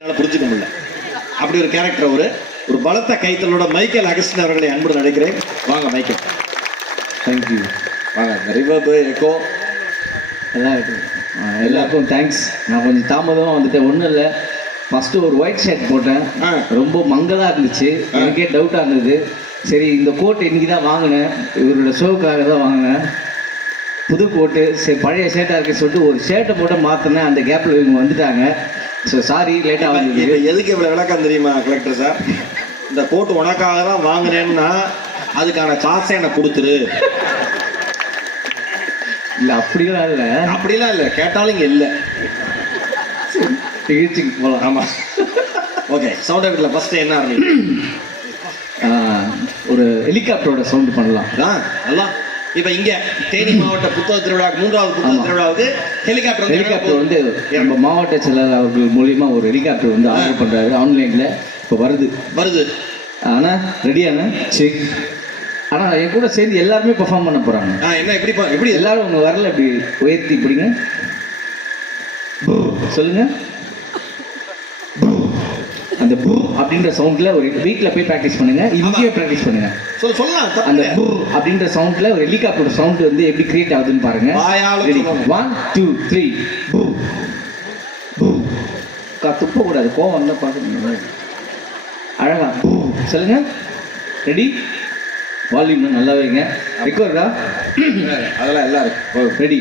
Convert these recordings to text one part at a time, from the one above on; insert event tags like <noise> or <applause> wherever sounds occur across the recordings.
என்னால புரிஞ்சுக்க முடியல. அப்படி ஒரு கேரக்டர் அவரு. ஒரு பலத்த கைத்தலோட மைக்கேல் அகஸ்டின் அவர்களை அன்புடன் நினைக்கிறேன் வாங்க மைக்கேல். தேங்க்யூ வாங்க ரிவர்பு எக்கோ எல்லாருக்கும் ஆ, எல்லாருக்கும் தேங்க்ஸ் நான் கொஞ்சம் தாமதமாக வந்துட்டேன். ஒன்றும் இல்லை. ஃபஸ்ட்டு ஒரு ஒயிட் ஷர்ட் போட்டேன். ரொம்ப மங்கலாக இருந்துச்சு. எனக்கே டவுட்டாக இருந்தது. சரி இந்த கோட் இன்னைக்கு தான் வாங்கினேன். இவரோட ஷோக்காக தான் வாங்கினேன். புது கோட்டு சரி பழைய ஷர்ட்டாக இருக்கு சொல்லிட்டு ஒரு ஷர்ட்டை போட்டு மாற்றினேன் அந்த கேப்பில் இவங்க வந்துட்டாங்க. ஸோ சாரி லேட்டாக வந்தது. எதுக்கு இவ்வளவு விளக்கம் தெரியுமா கலெக்டர் சார் இந்த கோட் உனக்காக தான் வாங்கினேன்னா அதுக்கான காசை எனக்கு கொடுத்துரு? இல்லை அப்படிலாம் இல்லை. அப்படிலாம் இல்லை கேட்டாலும் இங்க இல்லை. நிகழ்ச்சிக்கு போகலாம் ஆமா. ஓகே சவுண்ட் எஃபெக்ட்ல ஃபர்ஸ்ட் என்ன ஆரம்பிக்கும்? ஒரு ஹெலிகாப்டரோட சவுண்ட் பண்ணலாம். அதான் நல்லா. இப்ப இங்க தேனி மாவட்ட புத்தக திருவிழாவுக்கு மூன்றாவது புத்தக. திருவிழாவுக்கு ஹெலிகாப்டர் வந்து ஹெலிகாப்டர் வந்து நம்ம மாவட்ட செயலர் அவர்கள் மூலியமா ஒரு ஹெலிகாப்டர் வந்து ஆர்டர் பண்றாரு. ஆன்லைன்ல இப்போ வருது. வருது. ஆனா ரெடியாண்ணா செக் ஆனா என் கூட சேர்ந்து எல்லாருமே பெர்ஃபார்ம் பண்ண போறாங்க. ஆ, என்ன எப்படி எப்படி? எல்லாரும் உங்க வரல இப்படி உயர்த்தி பிடிங்க. சொல்லுங்க. அந்த பூ அப்படின்ற சவுண்ட்ல ஒரு வீட்ல போய் ப்ராக்டிஸ் பண்ணுங்க இங்கேயே ப்ராக்டிஸ் பண்ணுங்க. சொல்ல சொல்லலாம் அந்த. பூ அப்படின்ற சவுண்ட்ல ஒரு ஹெலிகாப்டர் சவுண்ட் வந்து எப்படி கிரியேட் ஆகுதுன்னு பாருங்க. ஒன் டூ த்ரீ பூ பூ துப்ப கூடாது கோவம் தான் பார்க்கணும் அழகா. பூ சொல்லுங்க. ரெடி வால்யூம் நல்லா வைங்க. ரெக்கார்டா அதெல்லாம் எல்லாம் இருக்கு. Ready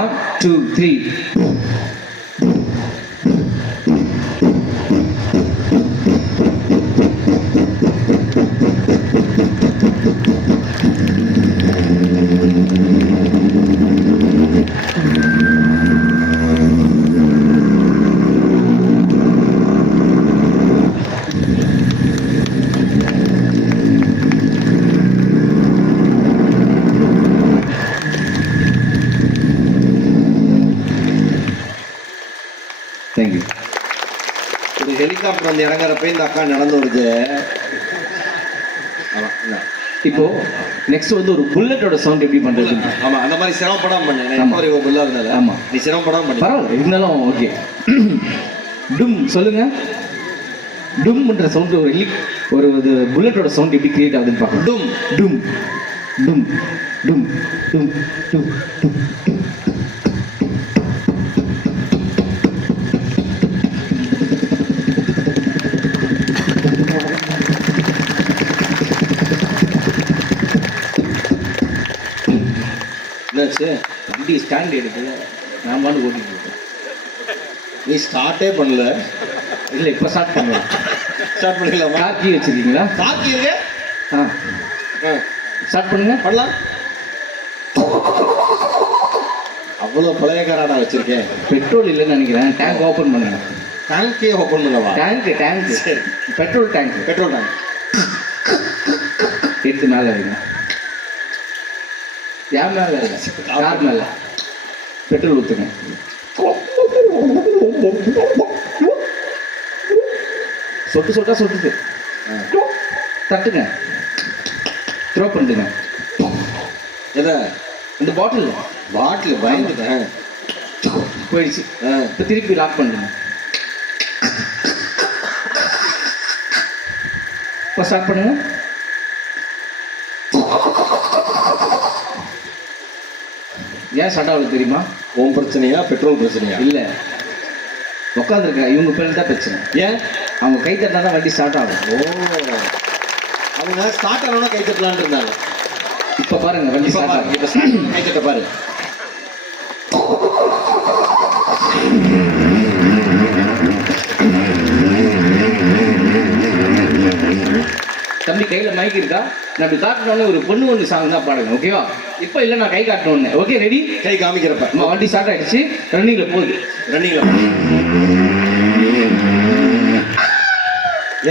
one two three thank you ஒரு ஹெலிகாப்டர் வந்து இறங்குறப்ப இந்த அக்கா நடந்து வருது. இப்போ நெக்ஸ்ட் வந்து ஒரு புல்லட்டோட சவுண்ட் எப்படி பண்றது? ஆமா அந்த மாதிரி சிரமப்படாம பண்ணு. எப்போ இவ புல்லா இருந்தால ஆமா. நீ சிரமப்படாம பண்ணு. பரவாயில்ல இருந்தாலும் ஓகே டும் சொல்லுங்க. டும்ன்ற சவுண்ட் ஒரு ஒரு இது புல்லட்டோட சவுண்ட் எப்படி கிரியேட் ஆகுதுன்னு பார்க்கலாம். டும் டும் டும் டும் டும் டும் டும் என்னாச்சு வண்டி ஸ்டாண்ட் எடுக்கல நான் பாட்டு ஓட்டிட்டு இருக்கேன். நீ ஸ்டார்ட்டே பண்ணல. இல்லை இப்போ ஸ்டார்ட் பண்ணலாம். ஸ்டார்ட் பண்ணிடலாமா? கார் கீ வச்சிருக்கீங்களா? காக்கி இருக்கு. ஆ. ஸ்டார்ட் பண்ணுங்க. பண்ணலாம். அவ்வளவு பழைய காரா நான் வச்சிருக்கேன். பெட்ரோல் இல்லைன்னு நினைக்கிறேன். டேங்க் ஓப்பன் பண்ணுங்க. டேங்கே ஓப்பன் பண்ணவா tank tank. Petrol tank petrol tank எடுத்து மேலே வைங்க. யார் மேலே இல்லை யார் மேலே பெட்ரோல் ஊற்றுங்க சொட்டு சொட்டா சொட்டுது. தட்டுங்க. த்ரோ பண்ணிடுங்க. எதை? இந்த பாட்டில் பாட்டில் பயந்துட்டேன் போயிடுச்சு. இப்போ திருப்பி லாக் பண்ணுங்க இப்போ ஸ்டார்ட் பண்ணுங்க. ஏன் ஸ்டார்ட் ஆகல தெரியுமா? உன் பிரச்சனையா பெட்ரோல் பிரச்சனையா? இல்லை. உட்காந்துருக்க இவங்க பேர் தான் பிரச்சனை. ஏன்? அவங்க கை தட்டினா தான் வண்டி ஸ்டார்ட் ஆகும். ஓ. அவங்க ஸ்டார்ட் ஆனோட கை தட்டலான்னு இருந்தாங்க. இப்போ பாருங்க வண்டி ஸ்டார்ட் ஆகும் இப்ப கை தட்ட பாரு. தம்பி கையில் மைக் இருக்கா? நான் இப்படி காட்டினோடனே ஒரு பொண்ணு ஒன்று சாங் தான் பாடுங்க ஓகேவா இப்போ இல்லை நான் கை காட்டினோடனே ஓகே ரெடி கை காமிக்கிறப்ப. வண்டி ஸ்டார்ட் ஆயிடுச்சு. ரன்னிங்கில் போகுது. ரன்னிங்ல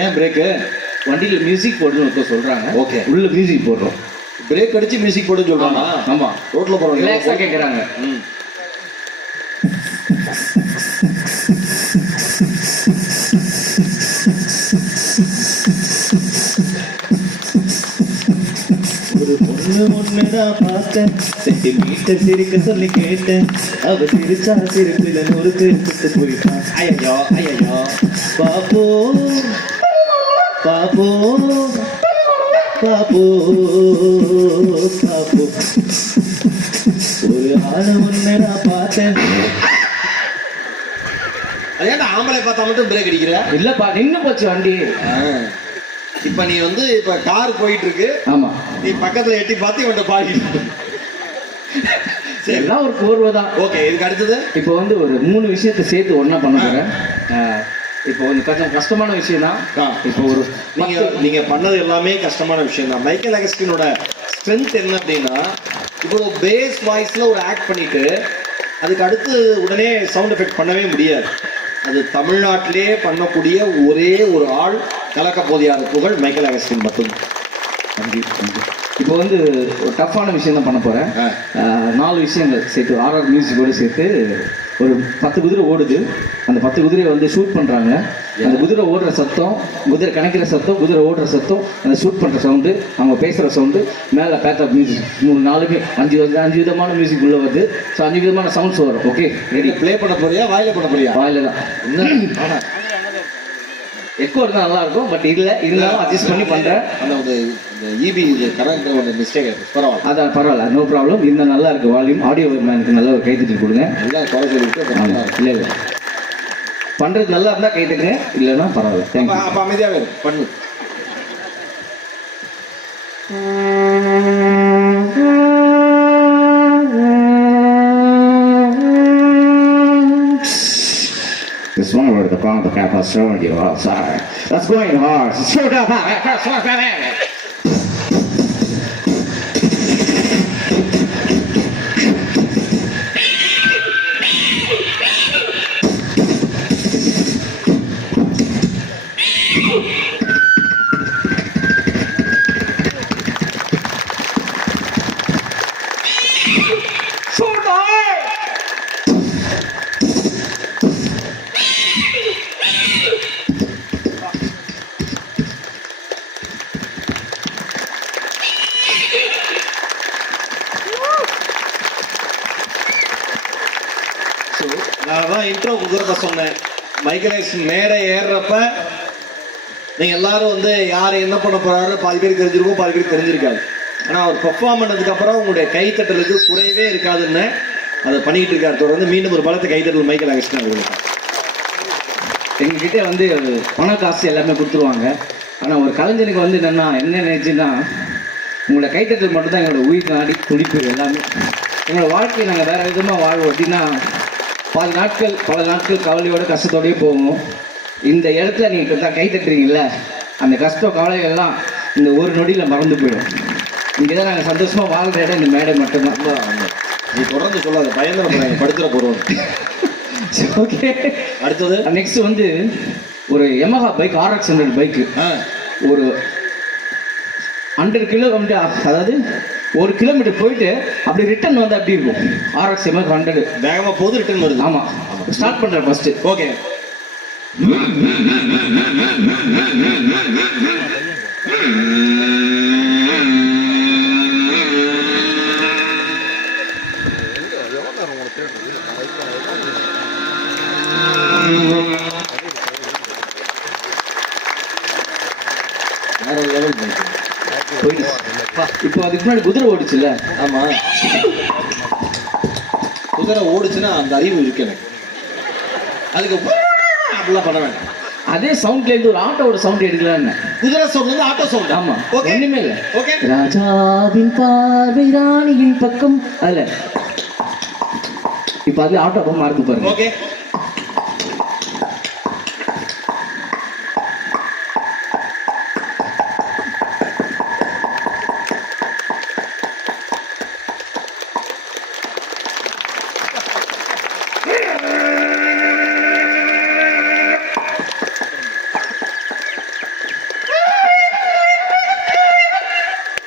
ஏன் பிரேக்கு வண்டியில் மியூசிக் ஒருத்தர் சொல்கிறாங்க Okay. உள்ள மியூசிக் போடுறோம். பிரேக் அடிச்சு மியூசிக் போடுன்னு சொல்றாங்க. ஆமாம் ரோட்ல போறோம் கேட்குறாங்க பொண்ணு ஒண்ணுதான் பார்த்தேன் சென்டிமீட்டர் சிரிக்க சொல்லி கேட்டேன் அவ சிரிச்சா சிரிப்புல நொறுக்கு குத்து போயிட்டான் ஐயையோ ஐயையோ பாப்போ பாப்போ பாப்போ பாப்போ ஒரு ஆள நான் பார்த்தேன் அது ஏன்டா ஆம்பளை பார்த்தா மட்டும் பிரேக் அடிக்கிற இல்லப்பா நின்னு போச்சு வண்டி. இப்ப நீ வந்து இப்ப கார் போயிட்டு இருக்கு ஆமா. நீ பக்கத்துல எட்டி பார்த்து இவன்ட்ட பாடிட்டு எல்லாம் ஒரு கோர்வை தான் ஓகே இதுக்கு அடுத்தது? இப்போ வந்து ஒரு மூணு விஷயத்தை சேர்த்து ஒண்ணா பண்ண போறேன். ஆஹ் இப்போ கொஞ்சம் கொஞ்சம் கஷ்டமான விஷயம் தான். இப்போ ஒரு நீங்க நீங்க பண்ணது எல்லாமே கஷ்டமான விஷயம் தான் மைக்கேல் அகஸ்டினோட ஸ்ட்ரென்த் என்ன அப்படின்னா இப்போ பேஸ் வாய்ஸ்ல ஒரு ஆக்ட் பண்ணிட்டு அதுக்கு அடுத்து உடனே சவுண்ட் எஃபெக்ட் பண்ணவே முடியாது. அது தமிழ்நாட்டிலே பண்ணக்கூடிய ஒரே ஒரு ஆள் கலக்க போதியாத புகழ் மைக்கேல் அகஸ்டின் மட்டும் நன்றி, நன்றி. இப்போ வந்து ஒரு டஃப்பான விஷயம் தான் பண்ண. ஆஹ் நாலு விஷயங்கள் சேர்த்து ஆர்ஆர் மியூசிக்கோடு சேர்த்து ஒரு பத்து குதிரை ஓடுது. அந்த பத்து குதிரையை வந்து ஷூட் பண்றாங்க. அந்த குதிரை ஓடுற சத்தம் குதிரை கணக்கிற சத்தம் குதிரை ஓடுற சத்தம் அந்த ஷூட் பண்ற சவுண்டு அவங்க பேசுற சவுண்டு மேலே பேக்கப் மியூசிக் மூணு நாலுமே அஞ்சு அஞ்சு விதமான மியூசிக் உள்ள வருது. ஸோ அஞ்சு விதமான சவுண்ட்ஸ் வரும். ஓகே ரெடி ப்ளே பண்ண போறியா வாயில பண்ண போறியா? வாயில தான். எக்கோ இருந்தால் நல்லா இருக்கும் பட் இல்லை இருந்தாலும் அட்ஜஸ்ட் பண்ணி பண்றேன். அந்த ஒரு இந்த இபி இது கரண்ட் ஒரு மிஸ்டேக் பரவாயில்ல. அதான் பரவாயில்ல நோ ப்ராப்ளம் இந்த நல்லா இருக்கு வால்யூம் ஆடியோ மேனுக்கு நல்ல ஒரு கைத்தட்டி கொடுங்க. எல்லாம் குறை சொல்லிட்டு நல்லா. இல்லை இல்லை. பண்ணுறது நல்லா இருந்தால் கைத்துங்க இல்லைன்னா பரவாயில்ல. தேங்க்யூ அப்ப அமைதியாவே இரு. பண்ணு. This one word of the of the i'll showing you outside. That's going hard. Slow down, man. Slow down, man. மேடை ஏறுறப்ப நீங்க எல்லாரும் வந்து யார் என்ன பண்ண போறாரு பாதி பேருக்கு தெரிஞ்சிருக்கும் பாதி பேருக்கு தெரிஞ்சிருக்காது. ஆனா அவர் பெர்ஃபார்ம் பண்ணதுக்கு அப்புறம் உங்களுடைய கைத்தட்டலுக்கு குறையவே இருக்காதுன்னு அதை பண்ணிக்கிட்டு இருக்காரு. தொடர்ந்து மீண்டும் ஒரு பலத்தை கைத்தட்டல் மைக்கேல் அகஸ்டன் அவர்களுக்கு எங்ககிட்ட வந்து பண காசு எல்லாமே கொடுத்துருவாங்க. ஆனால் ஒரு கலைஞனுக்கு வந்து என்னன்னா என்ன நினைச்சுன்னா உங்களோட கைத்தட்டல் மட்டும்தான் எங்களோட உயிர் நாடி துடிப்பு எல்லாமே. எங்களோட வாழ்க்கையை நாங்கள் வேற விதமாக வாழ்வோம். அப்படின்னா பல நாட்கள் பல நாட்கள் கவலையோட கஷ்டத்தோடயே போவோம் இந்த இடத்துல நீங்கள் தான் கை தட்டுறீங்கல்ல அந்த கஷ்டம் கவலை எல்லாம் இந்த ஒரு நொடியில் மறந்து போயிடும். இங்கே தான் நாங்கள் சந்தோஷமாக வாழ்கிற இடம் இந்த மேடை மட்டும்தான். நீ தொடர்ந்து சொல்லாத பயந்துட படுத்துற போறோம். <laughs> ஓகே அடுத்தது? நெக்ஸ்ட் வந்து ஒரு Yamaha bike RX hundred bike ஒரு ஹண்ட்ரட் கிலோமீட்டர் அதாவது ஒரு கிலோமீட்டர் போயிட்டு அப்படி ரிட்டர்ன் வந்து அப்படி இருக்கும். ஆர்எக்ஸ் எம்எஸ் ஹண்ட்ரட் வேகமா போது ரிட்டர்ன் வருது. ஆமாம் ஸ்டார்ட் பண்ணுறேன் ஃபர்ஸ்ட் ஓகே வேற முன்னாடி குதிரை ஓடிச்சுல்ல? ஆமா. குதிரை ஓடுச்சுன்னா அந்த அறிவு இருக்கு எனக்கு. அதுக்கு அப்படிலாம் பண்ண வேண்டாம். அதே சவுண்ட்ல இருந்து ஒரு ஆட்டோவோட சவுண்ட் எடுக்கலான்னு குதிரை சவுண்ட் வந்து ஆட்டோ சவுண்ட் ஆமா. ஓகே ஒண்ணுமே இல்லை. ஓகே ராஜாவின் பார்வை ராணியின் பக்கம். அதுல. இப்போ அதுல ஆட்டோ பக்கம் மாறுது பாருங்க. ஓகே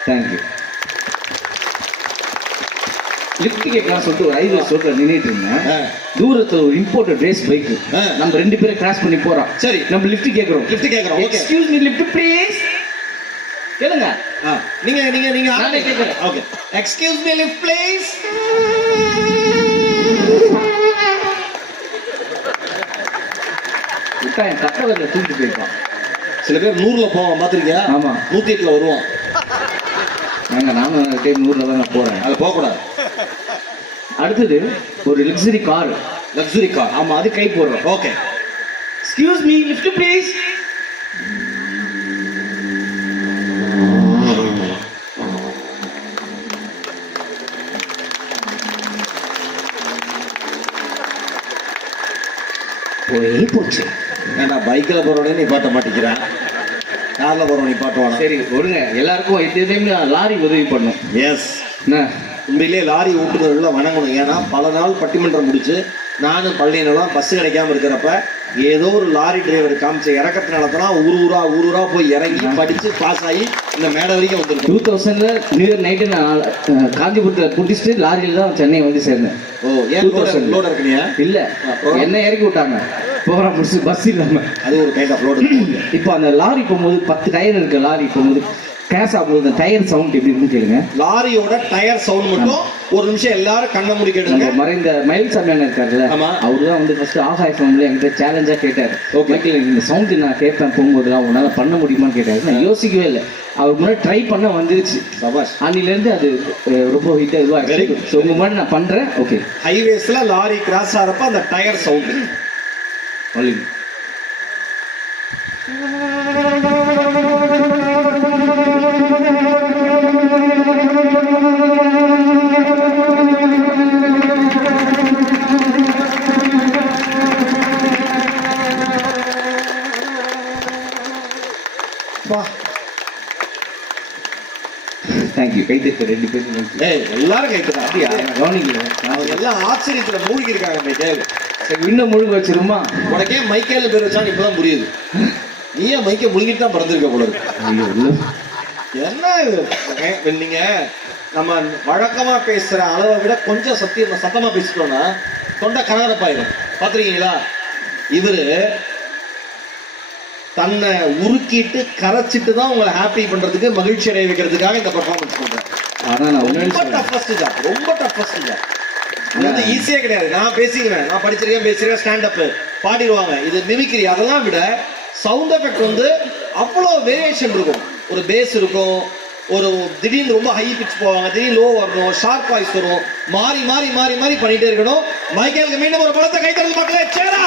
தேங்க்யூ கேட்கலாம் சொல்லிட்டு ஒரு ஐந்து சொல்லிட்டு நின்றுட்டு இருந்தேன். தூரத்துல ஒரு இம்போர்ட்டட் ரேஸ் பைக். நம்ம ரெண்டு பேரும் கிராஸ் பண்ணி போறோம். சரி. நம்ம லிஃப்ட் கேக்குறோம். லிஃப்ட் கேக்குறோம். Okay excuse me lift please கேளுங்க. நீங்க நீங்க நீங்க நானே கேக்குறேன். Okay excuse me lift please விட்டா என் வரல தூக்கிட்டு போயிருப்பான். சில பேர் நூறுல போவான் பாத்திருக்கியா? ஆமா. நூத்தி எட்டுல வருவான். நாங்கள் நானும் டைம் நூறில் தான் நான் போகிறேன் அது போகக்கூடாது. அடுத்தது ஒரு லக்ஸரி கார் லக்ஸுரி கார் ஆமாம் அது கை போடுறோம். Okay excuse me lift please போய் போச்சு. ஏன்னா பைக்கில் போறவனே நீ பாட்ட மாட்டேங்கிறேன் கார்ல போறவன் நீ பாட்டுவானா சரி விடுங்க. எல்லாருக்கும் டைம்ல லாரி உதவி பண்ணும். எஸ் என்ன? உண்மையிலேயே லாரி ஓட்டுநர்களை வணங்கணும். ஏன்னா பல நாள் பட்டிமன்றம் முடிச்சு நானும் பள்ளியினெல்லாம் பஸ் கிடைக்காம இருக்கிறப்ப ஏதோ ஒரு லாரி டிரைவர் காமிச்ச இறக்கத்தினால தான் ஊர் ஊரா ஊர் ஊரா போய் இறங்கி படிச்சு பாஸ் ஆகி இந்த மேடை வரைக்கும் டூ வந்திருக்கோம் தௌசண்ட்ல நியூ இயர் நைட்டு நான் காஞ்சிபுரத்தில் குடிச்சிட்டு லாரியில் தான் சென்னை வந்து சேர்ந்தேன். ஓ ஏன் 2000. லோட் இருக்கணியா இல்ல? என்ன இறக்கி விட்டாங்க. ப்ரோக்ராம் முடிச்சு பஸ் இல்லாம. அது ஒரு கைண்ட் ஆஃப் லோடு இப்போ அந்த லாரி போகும்போது பத்து டயர் இருக்கு லாரி போகும்போது. கிராஸ் ஆகும்போது அந்த டயர் சவுண்ட் எப்படி இருக்குன்னு கேளுங்க. லாரியோட டயர் சவுண்ட் மட்டும் ஒரு நிமிஷம் எல்லாரும் கண்ணை மூடி கேட்டுங்க. நம்ம மறைந்த மயில் சாமியான இருக்காருல்ல. அவரு தான் வந்து ஃபர்ஸ்ட் ஆய் ஃபோன்ல என்கிட்ட சேலஞ்சா கேட்டார். மைக்கில் இந்த சவுண்ட் நான் கேட்பேன் போகும்போதுலாம் உன்னால பண்ண முடியுமான்னு கேட்டாரு. நான் யோசிக்கவே இல்லை. அவர் முன்னாடி ட்ரை பண்ண வந்துருச்சு. சபாஷ். அன்னிலேருந்து அது ரொம்ப ஹிட் Very இதுவாக good. ஸோ உங்க முன்னாடி நான் பண்றேன். ஓகே ஹைவேஸ்ல லாரி கிராஸ் ஆகிறப்ப அந்த டயர் சவுண்ட் ரெண்டு பேரும் ஏய் எல்லாரும் கைத்துடா அப்படியா? கவனிக்கல. அவங்க எல்லாம் ஆச்சரியத்துல மூழ்கி இருக்காங்க மைக்கேல் சரி இன்னும் முழுக்க வச்சிருமா? உனக்கே மைக்கேல் பேர் வச்சான்னு இப்பதான் புரியுது. நீ ஏன் மைக்கை முழுங்கிட்டு தான் பிறந்திருக்க போல என்ன இது? நீங்க நம்ம வழக்கமா பேசுற அளவை விட கொஞ்சம் சத்தியம் சத்தமா பேசிட்டோம்னா தொண்டை கனகரப்பாயிரும். பாத்திருக்கீங்களா இவரு தன்னை உருக்கிட்டு கரைச்சிட்டு தான் உங்களை ஹாப்பி பண்றதுக்கு மகிழ்ச்சி அடைய வைக்கிறதுக்காக இந்த பெர்ஃபார்மன்ஸ் பண்றேன் ரொம்ப டஃபஸ்ட் ஜாப் ரொம்ப டஃபஸ்ட் ஜாப் வந்து ஈஸியே கிடையாது. நான் பேசிக்கிறேன் நான் படிச்சிருக்கேன் பேசிருக்கேன் ஸ்டாண்ட் அப் பாடிடுவாங்க. இது மிமிக்ரி அதெல்லாம் விட சவுண்ட் எஃபெக்ட் வந்து அவ்வளோ வேரியேஷன் இருக்கும். ஒரு பேஸ் இருக்கும் ஒரு திடீர்னு ரொம்ப ஹை பிச் போவாங்க திடீர்னு லோ வரணும் ஷார்ப் வாய்ஸ் வரும். மாறி மாறி மாறி மாறி பண்ணிட்டே இருக்கணும். மைக்கேலுக்கு மீண்டும் ஒரு பலத்தை கைத்தறது மக்களே சேரா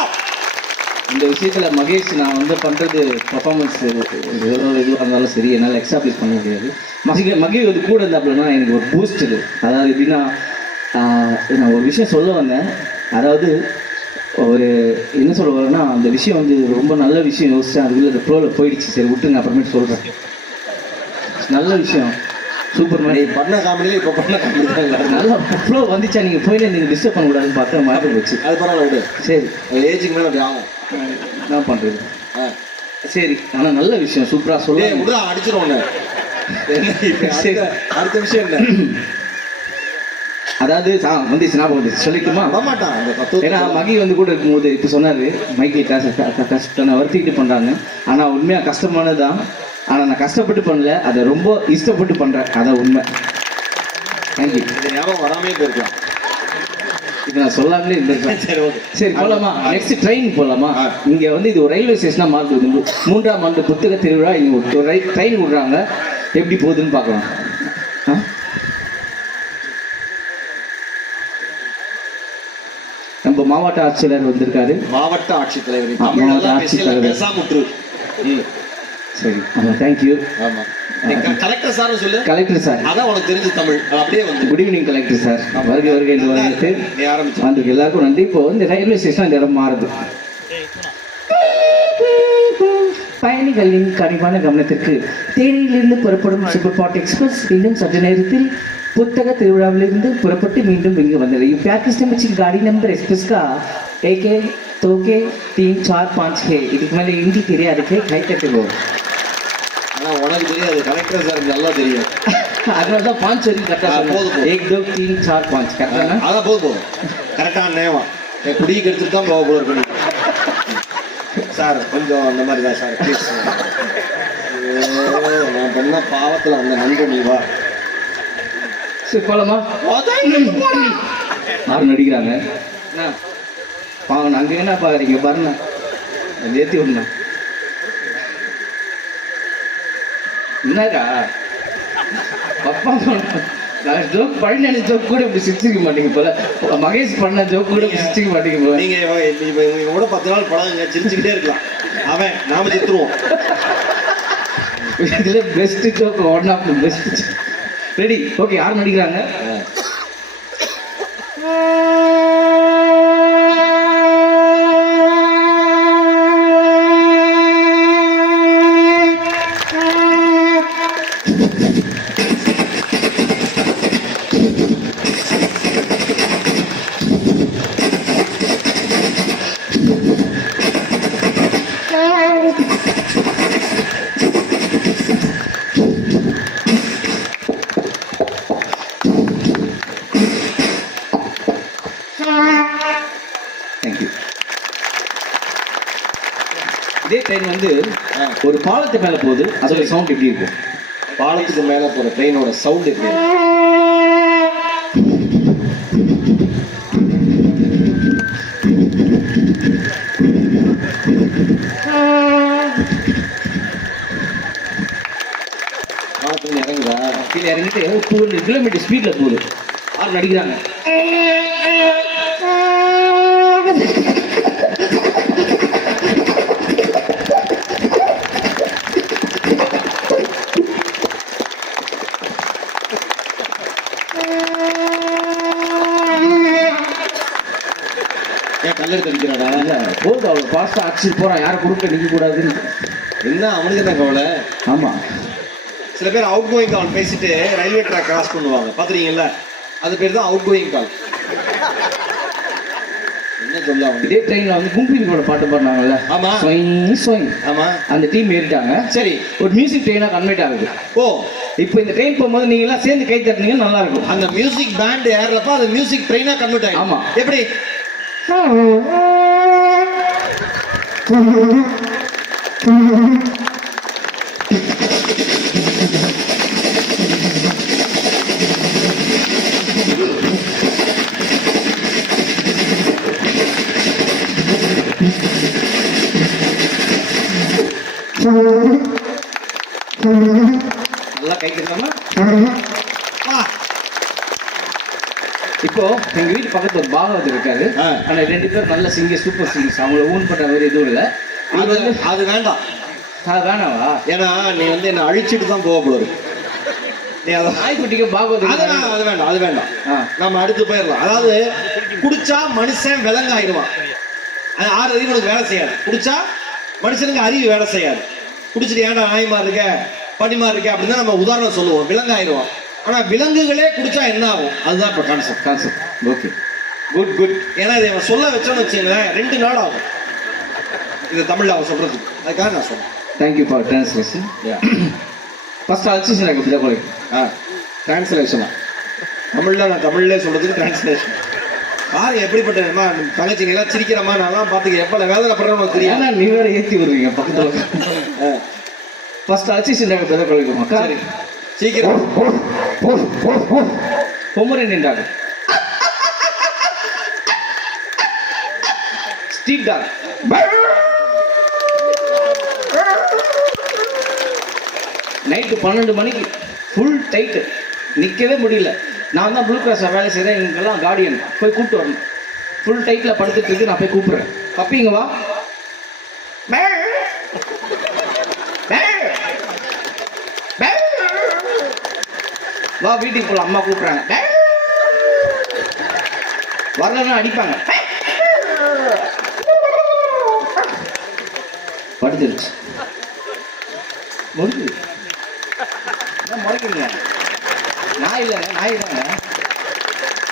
இந்த விஷயத்துல மகேஷ் நான் வந்து பண்றது பர்ஃபார்மன்ஸ் எவ்வளோ இதுவாக இருந்தாலும் சரி என்னால் எக்ஸாப்ளிஷ் பண்ண முடியாது. மகே மகே வந்து கூட இருந்தாப்புலன்னா எனக்கு ஒரு பூஸ்ட் இது. அதாவது எப்படின்னா நான் ஒரு விஷயம் சொல்ல வந்தேன். அதாவது ஒரு என்ன சொல்ல வரேன்னா அந்த விஷயம் வந்து ரொம்ப நல்ல விஷயம் யோசிச்சேன் அதுக்குள்ள ஃப்ளோவில் போயிடுச்சு. சரி விட்டுங்க அப்புறமேட்டு சொல்கிறேன் நல்ல விஷயம். சூப்பர் மாதிரி பண்ண காமெடியில இப்ப பண்ண காமெடி. நல்லா ஃப்ளோ வந்துச்சா? நீங்கள் போயிட்டு நீங்கள் டிஸ்டர்ப் பண்ணக்கூடாதுன்னு பார்த்தா மாற்றி போச்சு. அது பரவாயில்ல விடு. சரி. ஏஜுக்கு மேல அப்படி ஆகும். என்ன பண்ணுறது ஆ. சரி ஆனா நல்ல விஷயம். சூப்பரா டேய் சொல்ல விடுறா சரி. அடுத்த விஷயம் என்ன? அதாவது ஆ, வந்துச்சு சொல்லிட்டுமா வரமாட்டான் அந்த பத்து ஏன்னா மகி வந்து கூட இருக்கும்போது இப்போ சொன்னாரு கஷ்ட கஷ்டம் வருத்திட்டு பண்றாங்க. ஆனா உண்மையா கஷ்டமானதுதான். ஆனா நான் கஷ்டப்பட்டு பண்ணல. அதை ரொம்ப இஷ்டப்பட்டு பண்றேன். அதான் உண்மை. தேங்க்யூ ஞாபகம் வராமே போயிருக்கலாம். நான் சொல்லாமலே இருந்திருக்கேன். சரி ஓகே சரி போலாமா? நெக்ஸ்ட் ட்ரெயின் போலாமா. இங்க வந்து இது ஒரு ரயில்வே ஸ்டேஷனா மாறுது மூன்றாம் ஆண்டு புத்தக திருவிழா. இங்க ஒரு ட்ரெயின் விடுறாங்க. எப்படி போகுதுன்னு பார்க்கலாம்? நம்ம மாவட்ட ஆட்சியர் வந்திருக்காரு. மாவட்ட ஆட்சித்தலைவர் மாவட்ட ஆட்சித்தலைவர். பேசாம விட்டுரு ம், சரி ஆமாம் தேங்க்யூ ஆமா நீ க- கலெக்டர் சார்னு சொல்லு கலெக்டர் சார் அதான் உனக்கு தெரிஞ்ச தமிழ் அது அப்படியே வந்து குட் ஈவினிங் கலெக்டர் சார் வருகை வருகை என்று வரவேற்று நீ ஆரம்பிச்சு வந்திருக்கு எல்லாருக்கும் நன்றி இப்போ வந்து ரயில்வே ஸ்டேஷன் இந்த இடம் மாறுது பயணிகளின் கனிவான கவனத்திற்கு தேனியிலிருந்து புறப்படும் சூப்பர் பாட் எக்ஸ்பிரஸ் இன்னும் சற்று நேரத்தில் புத்தக திருவிழாவிலிருந்து புறப்பட்டு மீண்டும் இங்கு வந்தது पैंतीस नंबर की गाड़ी नंबर एक्सप्रेस का एक है दो के तीन चार पाँच है இதுக்கு மேலே ஹிந்தி தெரியாது கை தட்டுவோம் ஆனா உனக்கு தெரியாது கலெக்டர் சார் நல்லா தெரியும். அதனால தான் பாஞ்ச் வரைக்கும் கரெக்டாக போதும். ஏக் தோ தீன் சார் பாஞ்ச் கரெக்டாக அதான் போதும் கரெக்டான நேவம் குடிக்கு எடுத்துட்டு தான் போக இருக்கு சார் கொஞ்சம் அந்த மாதிரி தான் சார் ப்ளீஸ் <laughs> நான் பண்ண பாவத்துல அந்த நண்பன் நீ வா. சரி போலாமா? யாரும் நடிக்கிறாங்க? பாவம் அங்கே என்ன பார்க்குறீங்க பாருங்க. ஏற்றி விடணும். என்னக்கா அப்பா நான் ஜோக் பண்ண ஜோக் கூட இப்படி சிரிச்சிக்க மாட்டீங்க போல. மகேஷ் பண்ண ஜோக் கூட இப்படி சிரிச்சிக்க மாட்டீங்க போல. நீங்க இவ- இவ- இவங்க கூட பத்து நாள் பழகுங்க. சிரிச்சுக்கிட்டே இருக்கலாம். அவன் நாம செத்துருவோம். இதுல best joke one of the best ready okay யார் நடிக்கிறாங்க? பாலத்து மேல போகுது அதோட சவுண்ட் எப்படி இருக்கும்? பாலத்துக்கு மேல போற ட்ரெயினோட சவுண்ட் எப்படி இறங்குதா? கீழே இறங்கிட்டு டூ ஹண்ட்ரட் கிலோமீட்டர் ஸ்பீட்ல போகுது யார் நடிக்கிறாங்க ஏன் கல்லெடுத்து அடிக்கிறாடா இல்ல ஃபாஸ்ட்டாக அடிச்சுட்டு போகிறான் யாரை குறுக்க நிற்க கூடாதுன்னு என்ன அவனுக்கு தான் கவலை? ஆமா. சில பேர் அவுட் கோயிங் கால் பேசிட்டு ரயில்வே ட்ராக் கிராஸ் பண்ணுவாங்க. பாத்துறீங்கல்ல அது பேர் தான் அவுட் கோயிங் கால் என்ன சொல்ல அவங்க இதே ட்ரெயினில் வந்து கும்பிங்களோட பாட்டு பாடினாங்கல்ல? ஆமா. சொயிங் சொயிங் ஆமா. அந்த டீம் ஏறிட்டாங்க. சரி. ஒரு மியூசிக் ட்ரெயினாக கன்வெர்ட் ஆகுது. ஓ. இப்போ இந்த ட்ரெயின் போகும்போது நீங்க எல்லாம் சேர்ந்து கை தட்டினீங்க நல்லா இருக்கும். அந்த மியூசிக் பேண்ட் ஏறலப்ப அது மியூசிக் ட்ரெயினா கன்வெர்ட் ஆயிடும். ஆமா. எப்படி? நல்லா கை தட்டலாமா வா. இப்போ எங்க வீட்டு பக்கத்துல ஒரு பாகவதர் இருக்காரு. ஆனா ரெண்டு பேரும் நல்ல சிங்கர் சூப்பர் சிங்கர்ஸ் அவங்கள ஊன் பண்ற மாதிரி எதுவும் இல்லை. அது வந்து அது வேண்டாம். ஆ, வேணாவா? ஏன்னா நீ வந்து என்ன அழிச்சிட்டு தான் போக போல இருக்கு நீ அதை நாய்க்குட்டிக்கு அது வேண்டாம் அது வேண்டாம் அது வேண்டாம். நம்ம அடுத்து போயிடலாம். அதாவது குடிச்சா மனுஷன் விலங்காயிடுவான். அது ஆறு அறிவு உனக்கு வேலை செய்யாது. குடிச்சா மனுஷனுக்கு அறிவு வேலை செய்யாது. குடிச்சிட்டு ஏன்டா நாய்மா இருக்க பனிமா இருக்க அப்படின்னு தான் நம்ம உதாரணம் சொல்லுவோம். விலங்காயிடுவான். ஆனா விலங்குகளே குடிச்சா என்ன ஆகும் அதுதான் இப்போ concept concept okay good good ஏன்னா இதை அவன் சொல்ல வச்சோன்னு வச்சுங்களேன் ரெண்டு நாள் ஆகும். இது தமிழ்ல அவன் சொல்றதுக்கு. அதுக்காக நான் சொன்னேன் thank you for translation first Alsatian எனக்கு பிள்ளை கொலை ஆ. டிரான்ஸ்லேஷனா தமிழ்ல நான் தமிழ்லே சொல்றதுக்கு டிரான்ஸ்லேஷன் பாரு எப்படிப்பட்ட அம்மா, தங்கச்சிங்க எல்லாம் சிரிக்கிறமா நான் பார்த்துக்க எப்ப வேதனைப்படுறேன்னு உனக்கு தெரியும்? ஏன்னா நீ வேற ஏத்தி விடுறீங்க பக்கத்துல ஆ, ஃபர்ஸ்ட் அல்சிஷன் எனக்கு பிள்ளை கொலைக்கும் சீக்கிரம். பொம்முறை நின்றாங்க. ஸ்ட்ரீட் டாக் நைட்டு பன்னெண்டு மணிக்கு ஃபுல் டைட்டு நிற்கவே முடியல. நான் தான் ப்ளூ கிராஸ் வேலை செய்கிறேன் இவங்கெல்லாம் கார்டியன் போய் கூப்பிட்டு வரணும். ஃபுல் டைட்டில் படுத்துட்டு இருக்கு நான் போய் கூப்பிட்றேன். பப்பிங்க வா மே. மே. மே. வா வீட்டுக்கு போகலாம் அம்மா கூப்பிட்றாங்க. வரலன்னா அடிப்பாங்க. படுத்துருச்சு. முடிஞ்சு என்ன முறைக்கிறீங்க? நாய் இல்லைங்க நாய் தாங்க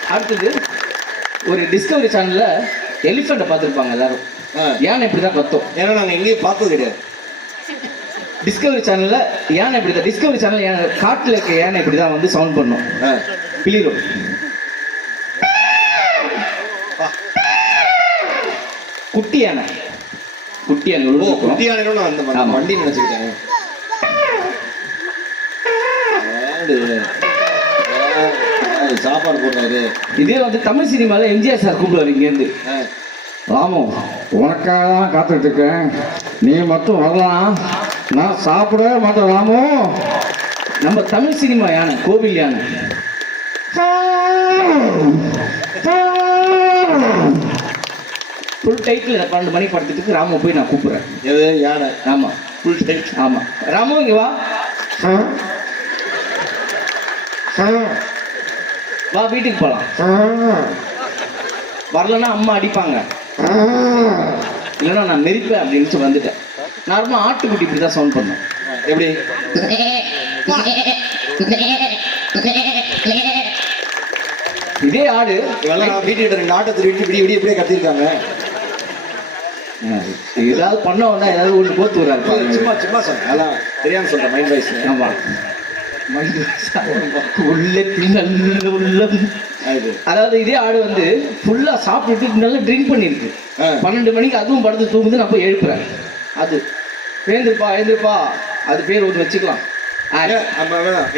அடுத்தது ஒரு டிஸ்கவரி சேனல்ல எலிஃபெண்ட்டை பார்த்துருப்பாங்க எல்லாரும். ஆ, யானை இப்படி தான் கத்தும் ஏன்னா நாங்க எங்கேயும் பார்த்தது கிடையாது. டிஸ்கவரி சேனல்ல யானை இப்படி தான்? டிஸ்கவரி சேனல் யானை காட்டில் இருக்க யானை இப்படி தான் வந்து சவுண்ட் பண்ணும்? வா. குட்டி யானை. குட்டி யானை. குட்டியானோட நான் அந்த. வண்டி நினைச்சுக்கிட்டேன். சாப்பாடு போடுறாரு. இதே வந்து தமிழ் சினிமால எம்ஜிஆர் சார் கூப்பிடுவார் இங்கேருந்து. ஆ, ராமு உனக்காக தான் காத்துட்டு இருக்கேன். நீ மட்டும் வரலாம். நான் சாப்பிடவே மாட்டேன் ராமு நம்ம தமிழ் சினிமா யானை கோவில் யானை. ஃபுல் டைட்டில் பன்னெண்டு மணி படத்துக்கு ராமு போய் நான் கூப்பிட்றேன். எது? யானை? ஆமாம் ஃபுல் டைட் ஆமாம் ராமு இங்கே வா. வா வீட்டுக்கு போகலாம் வரலன்னா அம்மா அடிப்பாங்க. இல்லைன்னா நான் மெரிப்பேன் அப்படின்னு வந்துட்டேன். நார்மலாக ஆட்டுக்குட்டி இப்படி தான் சவுண்ட் பண்ணேன் எப்படி? இதே ஆடு இவெல்லாம் வீட்டுக்கிட்ட ரெண்டு ஆட்டை திருவிட்டு இப்படி இப்படி இப்படியே கத்திருக்காங்க. ஏதாவது பண்ணோம்னா ஏதாவது ஒன்று போத்து வராது சும்மா சும்மா சொன்னேன் அதெல்லாம் தெரியாம சொல்றேன் மைண்ட் வைஸ் ஆமா. உள்ளத்தில் நல்ல உள்ளம். அது. அதாவது இதே ஆடு வந்து ஃபுல்லா சாப்பிட்டுட்டு நல்லா ட்ரிங்க் பண்ணிருக்கு. பன்னெண்டு மணிக்கு அதுவும் படுத்து தூங்குது நான் போய் எழுப்புறேன் அது எழுந்திருப்பா எழுந்திருப்பா. அது பேர் ஒன்று வச்சுக்கலாம்.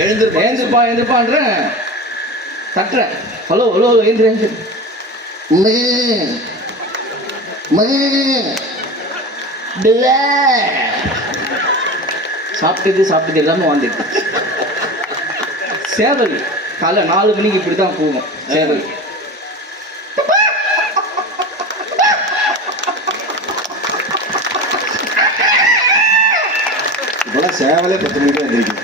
எழுந்திருப்போம் எழுந்திருப்பா. எழுந்திருப்பான்றேன் தட்டுறேன் ஹலோ ஹலோ எழுந்திரு எழுந்திரு. சாப்பிட்டது சாப்பிட்டது எல்லாமே வாழ்ந்துட்டு சேவல். காலை நாலு மணிக்கு இப்படி தான் போகும். சேவல். சேவலே பத்து மணிக்கு வந்திருக்கு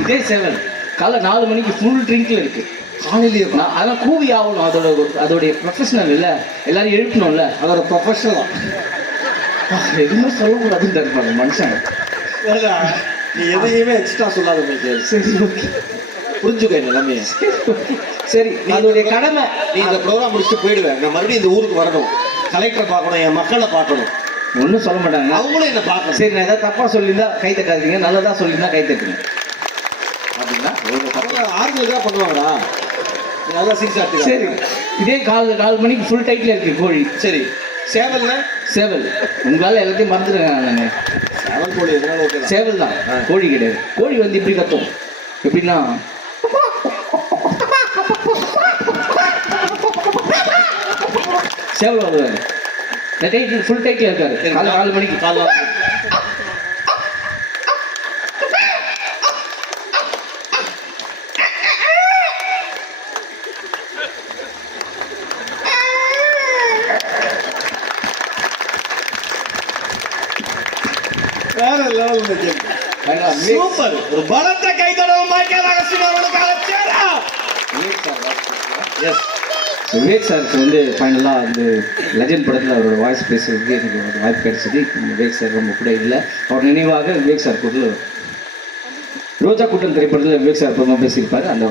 இதே சேவல். காலை நாலு மணிக்கு ஃபுல் ட்ரிங்க்ல இருக்கு. காலையிலேயே நான் அதான் கூவி ஆகணும். அதோட அதோடைய ப்ரொஃபஷனல் இல்லை. எல்லாரும் எழுப்பணும்ல. அதோட ப்ரொஃபஷனலா எதுவுமே சொல்லக்கூடாதுன்னு இருப்பாங்க மனுஷன். நீ எதையுமே எக்ஸ்ட்ரா சொல்லாத சரி ஓகே புரிஞ்சுக்க எல்லாமே. சரி அதோடைய கடமை நீ இந்த ப்ரோக்ராம் முடிச்சுட்டு போயிடுவேன். நான் மறுபடியும் இந்த ஊருக்கு வரணும். கலெக்டரை பார்க்கணும் என் மக்களை பார்க்கணும். ஒன்றும் சொல்ல மாட்டாங்க. அவங்களும் என்ன பார்க்கணும். சரி நான் ஏதாவது தப்பா சொல்லியிருந்தா கை தட்டாதீங்க. நல்லதா சொல்லியிருந்தா கை தட்டுங்க. அப்படின்னா அவங்க ஆறுதலுக்காக பண்ணுவாங்கடா? நீ அதெல்லாம் சீரியஸா சரி இதே கால் நாலு மணிக்கு ஃபுல் டைட்டில் இருக்கு கோழி. சரி. சேவல்ல சேவல். உங்களால எல்லாத்தையும் மறந்துடுங்க நான் சேவல் கோழி ஓகே தான். சேவல் தான். கோழி கிடையாது. கோழி வந்து இப்படி கத்தும். எப்படின்னா சேவல் இந்த டைட்டில் ஃபுல் டைட்டில் இருக்காரு. காலை நாலு மணிக்கு. கால் வேற லெவல் சூப்பர். ஒரு பலத்த கைதடவும் மைக்கேல் அகஸ்டின் அவர்களுக்காக சேரா எஸ் விவேக் சாருக்கு வந்து ஃபைனலாக வந்து லெஜண்ட் படத்தில் அவரோட வாய்ஸ் பேசுறதுக்கு எனக்கு ஒரு வாய்ப்பு கிடைச்சது. விவேக் சார் ரொம்ப கூட இல்லை. அவர் நினைவாக விவேக் சார் கூட ரோஜா கூட்டம் திரைப்படத்தில் விவேக் சார் ரொம்ப பேசியிருப்பார். அந்த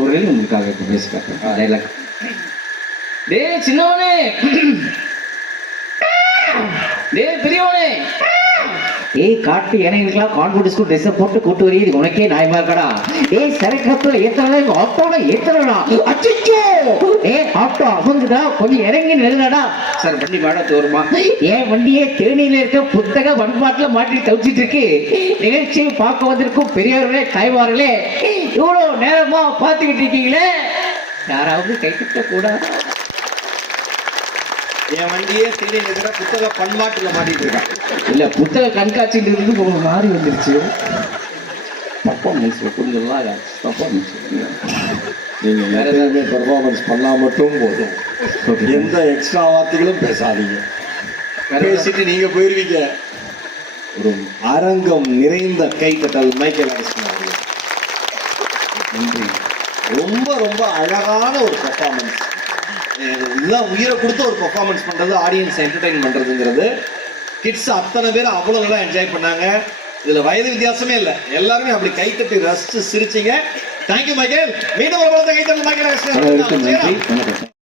ஒரு ரெண்டு உங்களுக்காக இப்போ பேசியிருக்காரு டைலாக் டே சின்னவனே. டே பெரியவனே. ஏய் காட்டு ஏனைகளுக்கெல்லாம் கான்ஃபிடன்ஸ் கூட ட்ரெஸ்ஸை போட்டு கூட்டு வரீ இது உனக்கே நியாயமா இருக்கடா? ஏய் சரக்கத்துல ஏத்தனடா எங்க ஆட்டோட ஏத்தனடா ஏய் ஏ ஆட்டோ அவங்கடா கொஞ்சம் இறங்கி நில்லுடா. சார் வண்டி மேடத்து தோறுமா ஏன் வண்டியே தேனியில இருக்க புத்தக வன்பாட்டுல மாட்டி தவிச்சிட்டு இருக்கு? நிகழ்ச்சியை பார்க்க வந்திருக்கும் பெரியவர்களே தாய்மார்களே இவ்வளவு நேரமா பார்த்துக்கிட்டு இருக்கீங்களே? யாராவது கைக்கிட்ட கூடாது என் வண்டியே தேடி இருக்கிற புத்தக பண்பாட்டுல மாட்டிட்டு இருக்கான் இல்ல புத்தக கண்காட்சின்றது உங்களுக்கு மாறி வந்துருச்சு. பர்ஃபார்மன்ஸ் கொஞ்சம் பர்ஃபார்மன்ஸ் நீங்க வேற எப்பயுமே பெர்ஃபார்மன்ஸ் பண்ணா மட்டும் போதும். எந்த எக்ஸ்ட்ரா வார்த்தைகளும் பேசாதீங்க. பேசிட்டு நீங்க போயிருவீங்க. ஒரு அரங்கம் நிறைந்த கைத்தட்டல் மைக்கேல் அகஸ்டின் அவர்கள். நன்றி. ரொம்ப ரொம்ப அழகான ஒரு பெர்ஃபார்மன்ஸ் இதெல்லாம் உயிரை கொடுத்து ஒரு பெர்ஃபார்மன்ஸ் பண்றது ஆடியன்ஸ் என்டர்டைன் பண்றதுங்கிறது கிட்ஸ் அத்தனை பேர் அவ்வளவு நல்லா என்ஜாய் பண்ணாங்க. இதுல வயது வித்தியாசமே இல்லை. எல்லாருமே அப்படி கைத்தட்டி ரசிச்சு சிரிச்சீங்க. தேங்க்யூ மைக்கேல் மீண்டும் ஒரு கைத்தட்டல் மைக்கேல்